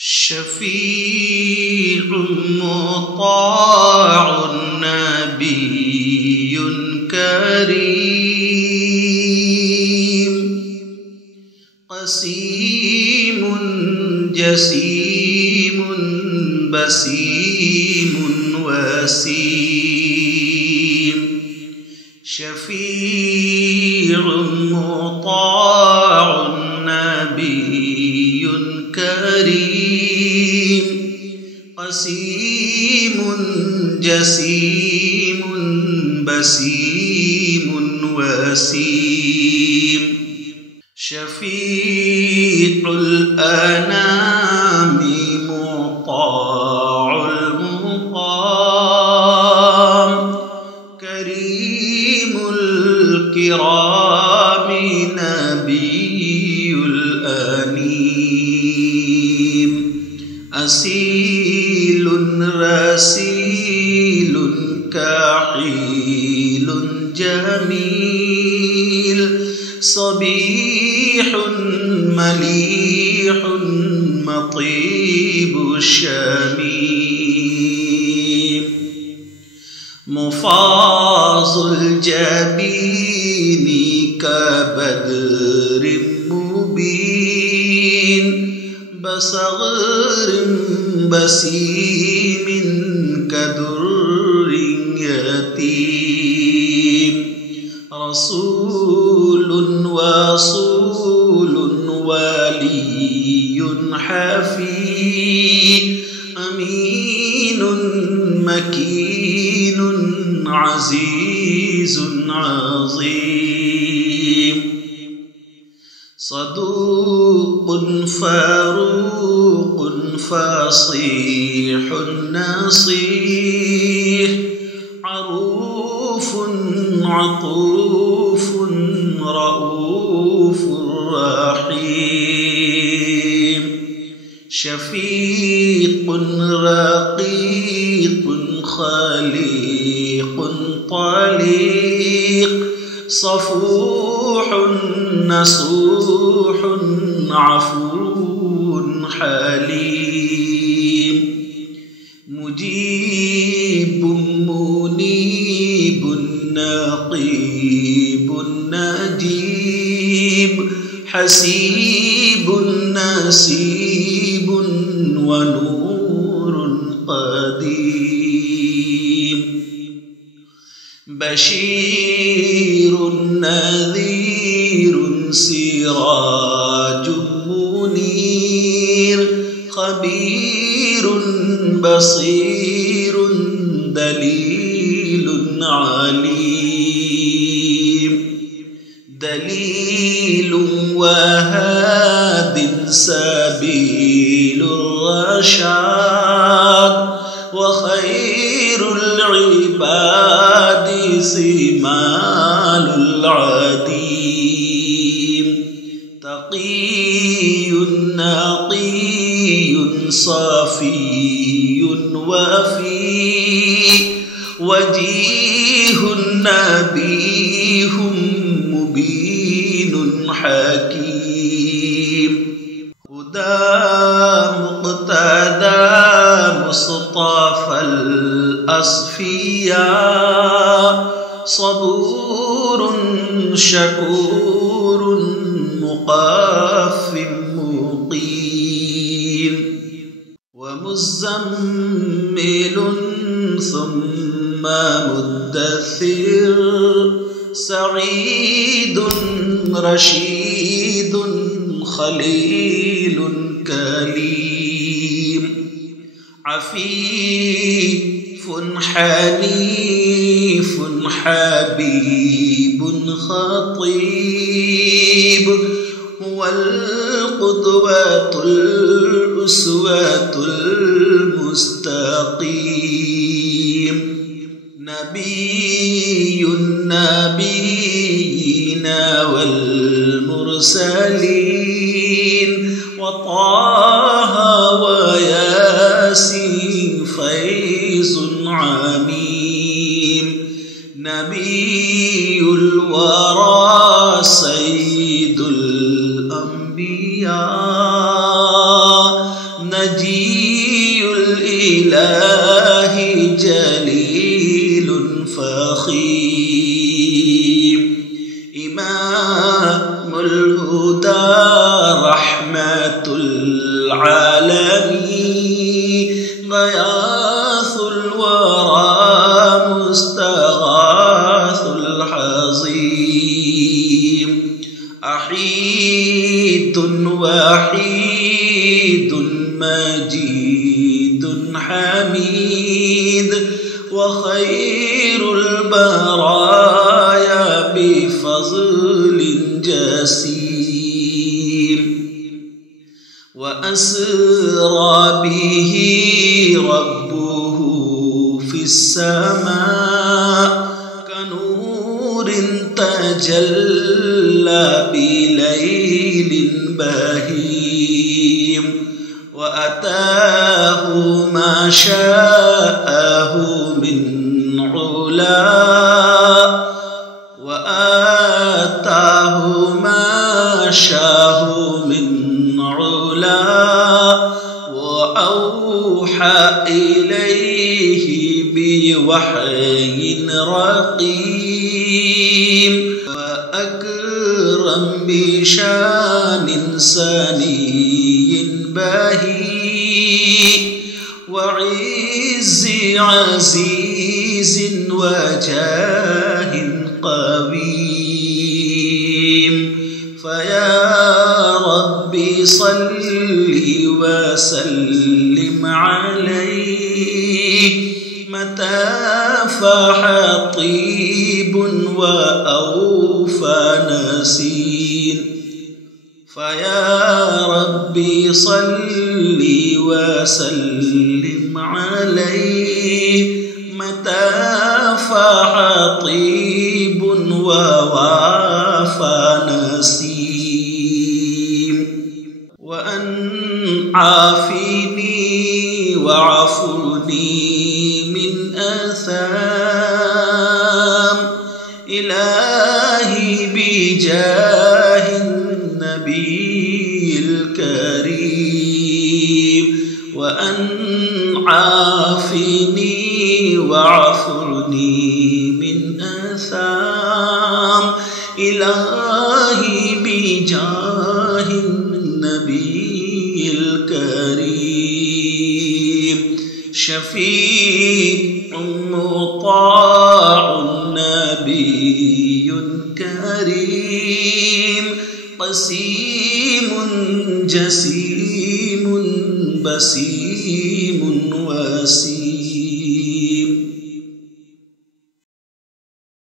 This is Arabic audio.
شفيع مطاع نبي كريم قسيم جسيم بسيم وسيم شفيع مطاع نبي كريم قسيم جسيم بسيم وسيم شفيع الأنام مطاع المقام كريم الكرام نبي الأنيم أسيل رسيل كحيل جميل صبيح مليح مطيب الشميم مفاض الجبين كبدر مبين بصغر بسيم كدر يتيم رسول وصول ولي حفي أمين مكين عزيز عظيم صدوق فاروق فصيح نصيح عروف عطوف رؤوف رحيم شفيق رقيق خليق طليق صفوح نصوح عفو حليم مجيب منيب نقيب نجيب حسيب نسيب ونور قديم بشير نذير سراج منير خبير بصير دليل عليم دليل وهاد سبيل الرشاد وخير العباد سمال العديم تقي نقي صفي وفي وجيه نبيه مبين حكيم هدى مقتدى مصطفى الأصفياء صبور شكور مقاف مقيم ومزمل ثم مدثر سعيد رشيد خليل كليم عفيف حنيف حبيب خطيب هو القدوة الأسوة المستقيم نبي النبيين والمرسلين وطه وياسين فيض عميم نبي الورى سيد الأنبياء الإله جليل فخيم إمام الهدى رحمة العالمين غياث الورى مستغاث الحظيم أحيد وحيد مجيد حميد وخير البرايا بفضل جسيم وأسرى به ربه في السماء كنور تجلى بليل بهيم وأتاه ما شاءه من علا وآتاه ما شاءه من علا وأوحى إليه بوحي رقيم وأكرم بشان سني بهي وعز عزيز وجاه قويم فيا ربي صل وسلم عليه متى فاح طيب وأوفى نسيم فيا ربي صل وسلم عليه متى فاح طيب ووافى نسيم وأن عافني وعفني من آثام إلهي بجاه النبي الكريم وأن عافني وعفني من آثام إلهي بجاه النبي الكريم شفيع مطاع نبي كريم قسيم جسيم بسيم وسيم